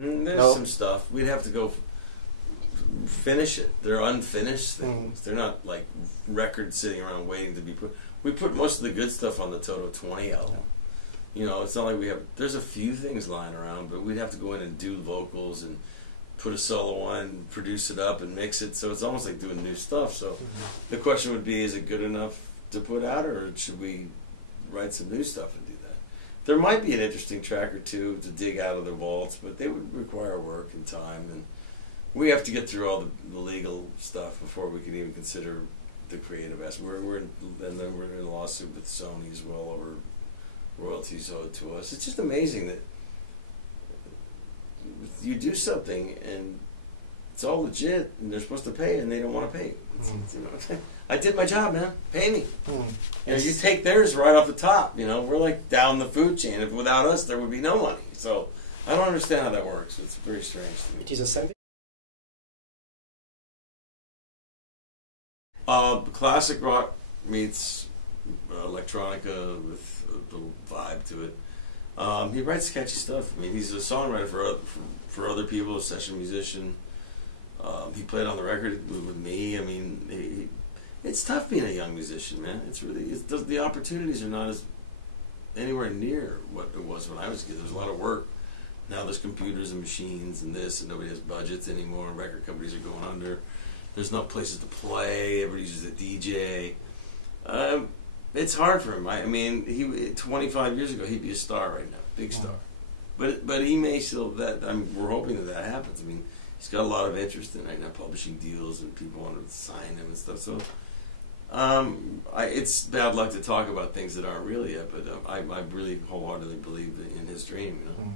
There's some stuff. We'd have to go finish it. They're unfinished things. They're not like records sitting around waiting to be put. We put most of the good stuff on the Toto 20 album. You know, it's not like we have. There's a few things lying around, but we'd have to go in and do vocals and put a solo on, and produce it up and mix it. So it's almost like doing new stuff. So the question would be: is it good enough to put out, or should we write some new stuff and do that? There might be an interesting track or two to dig out of the vaults, but they would require work and time, and we have to get through all the legal stuff before we can even consider the creative aspect. And then we're in a lawsuit with Sony as well over royalties owed to us. It's just amazing that you do something and it's all legit, and they're supposed to pay, and they don't want to pay. You know, I did my job, man. Pay me. You know, you take theirs right off the top. You know, we're like down the food chain. If without us, there would be no money. So I don't understand how that works. It's very strange to me. It is a something. Classic rock meets electronica with a little vibe to it. He writes catchy stuff. I mean, he's a songwriter for other people, a session musician. He played on the record with me. I mean, it's tough being a young musician, man. It's really the opportunities are not as anywhere near what it was when I was a kid. There's a lot of work. Now there's computers and machines and this, and nobody has budgets anymore. Record companies are going under. There's no places to play. Everybody uses a DJ. It's hard for him. I mean, 25 years ago, he'd be a star right now, big star. But he may still. We're hoping that happens. I mean, he's got a lot of interest in right now, publishing deals, and people want to sign him and stuff. So, it's bad luck to talk about things that aren't real yet. But I really wholeheartedly believe in his dream. You know.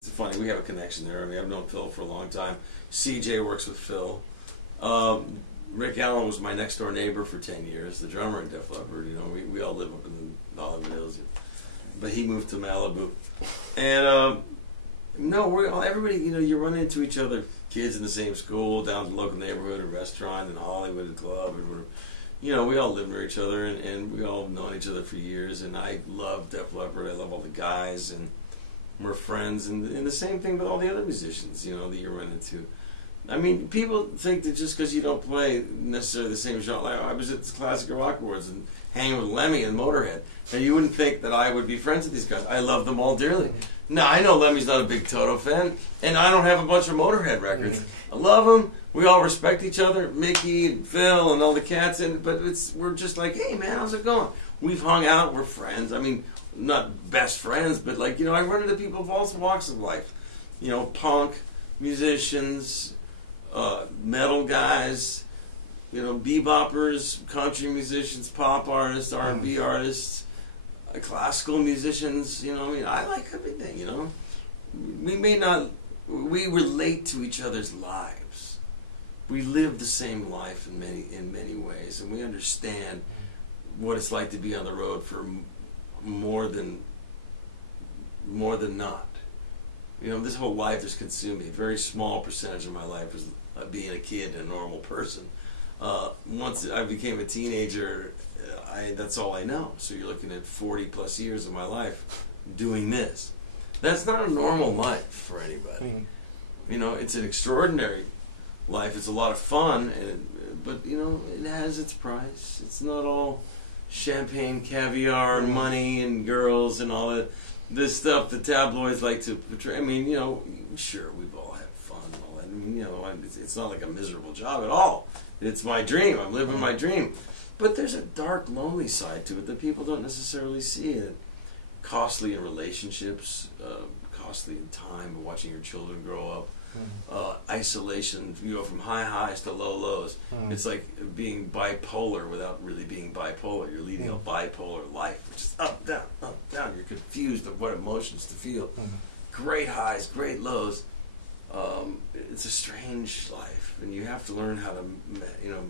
It's funny, we have a connection there. I mean, I've known Phil for a long time. CJ works with Phil. Rick Allen was my next door neighbor for 10 years, the drummer in Def Leppard. You know, we all live up in the Hollywood Hills, but he moved to Malibu. And everybody, you know, you run into each other, kids in the same school, down to the local neighborhood, a restaurant, in Hollywood, a club, and you know, we all live near each other, and we all known each other for years. And I love Def Leppard. I love all the guys, and we're friends, and the same thing with all the other musicians, you know, that you run into. I mean, people think that just because you don't play necessarily the same genre, like I was at the Classic Rock Awards and hanging with Lemmy and Motorhead, and you wouldn't think that I would be friends with these guys. I love them all dearly. Now, I know Lemmy's not a big Toto fan, and I don't have a bunch of Motorhead records. I love them. We all respect each other, Mickey and Phil and all the cats, but we're just like, hey, man, how's it going? We've hung out. We're friends. I mean, not best friends, but like, you know, I run into people of all walks of life. You know, punk, musicians, metal guys, you know, beboppers, country musicians, pop artists, R&B artists, classical musicians. You know, I mean, I like everything. You know, we relate to each other's lives. We live the same life in many ways, and we understand what it's like to be on the road for more than not. You know, this whole life has consumed me. A very small percentage of my life was being a kid and a normal person. Once I became a teenager, that's all I know. So you're looking at 40 plus years of my life doing this. That's not a normal life for anybody. You know, it's an extraordinary life. It's a lot of fun, but you know, it has its price. It's not all champagne, caviar, and money, and girls, and all that. This stuff the tabloids like to portray. I mean, you know, sure, we've all had fun and all that. I mean, you know, it's not like a miserable job at all. It's my dream. I'm living my dream. But there's a dark, lonely side to it that people don't necessarily see. It costly in relationships, costly in time, watching your children grow up. Isolation, you go from high highs to low lows. It's like being bipolar without really being bipolar. You're leading a bipolar life, which is up, down, up, down. You're confused of what emotions to feel. Great highs, great lows. It's a strange life, and you have to learn how to, you know,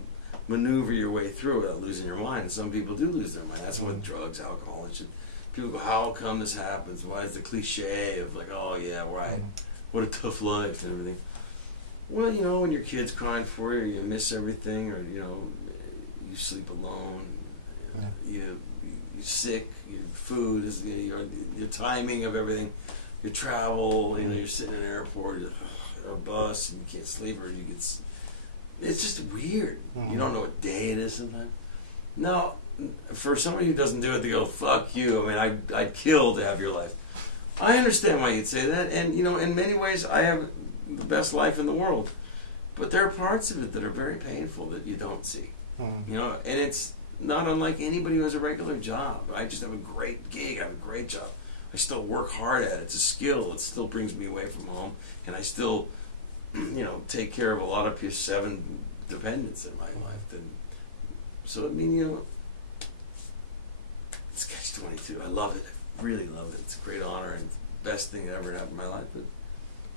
maneuver your way through it without losing your mind. And some people do lose their mind. That's with drugs, alcohol, and shit. People go, how come this happens? Why is the cliche of like, oh yeah, right. What a tough life and everything. Well, you know, when your kid's crying for you, you miss everything, or you know, you sleep alone. You you're sick, your food is, your timing of everything, your travel, you're sitting in an airport or a bus and you can't sleep, or you get, it's just weird. You don't know what day it is sometimes. No, for somebody who doesn't do it, they go, fuck you. I mean, I'd kill to have your life. I understand why you'd say that, and in many ways I have the best life in the world, but there are parts of it that are very painful that you don't see. And it's not unlike anybody who has a regular job. I just have a great gig, I have a great job. I still work hard at it. It's a skill. It still brings me away from home, and I still, take care of a lot of PS7 dependents in my life. And so I mean, it's Catch-22. I love it. I really love it. It's a great honor and the best thing that ever happened in my life. But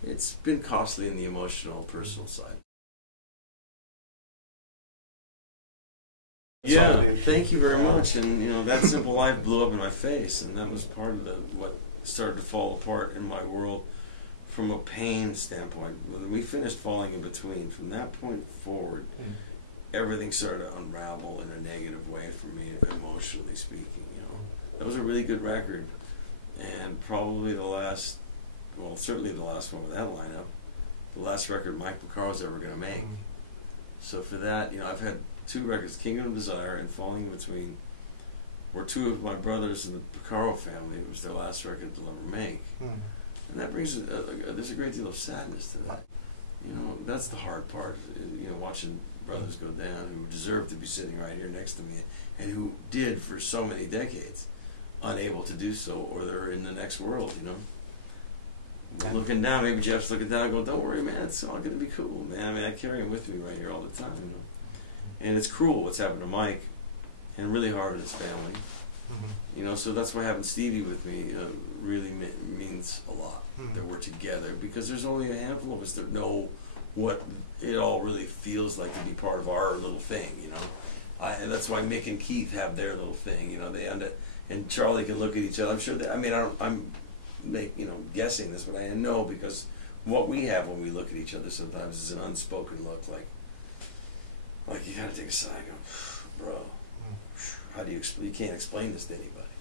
it's been costly in the emotional, personal side. Yeah, thank you very much. And That Simple Life blew up in my face, and that was part of what started to fall apart in my world from a pain standpoint. When we finished Falling in Between, from that point forward, everything started to unravel in a negative way for me, emotionally speaking. That was a really good record, and probably certainly the last one with that lineup, the last record Mike Porcaro's ever going to make. So for that, I've had 2 records, Kingdom of Desire and Falling in Between, were 2 of my brothers in the Porcaro family. It was their last record they'll ever make. And that brings, there's a great deal of sadness to that. That's the hard part, watching brothers go down who deserve to be sitting right here next to me, and who did for so many decades, unable to do so, or they're in the next world, Looking down, maybe Jeff's looking down and going, don't worry, man, it's all going to be cool, man. I mean, I carry him with me right here all the time, And it's cruel what's happened to Mike, and really hard on his family. So that's why having Stevie with me really means a lot, that we're together, because there's only a handful of us that know what it all really feels like to be part of our little thing, and that's why Mick and Keith have their little thing, they end up, and Charlie can look at each other. I'm sure I'm guessing this, but I know, because what we have when we look at each other sometimes is an unspoken look, like you gotta take a sigh and go, bro, how do you explain? You can't explain this to anybody.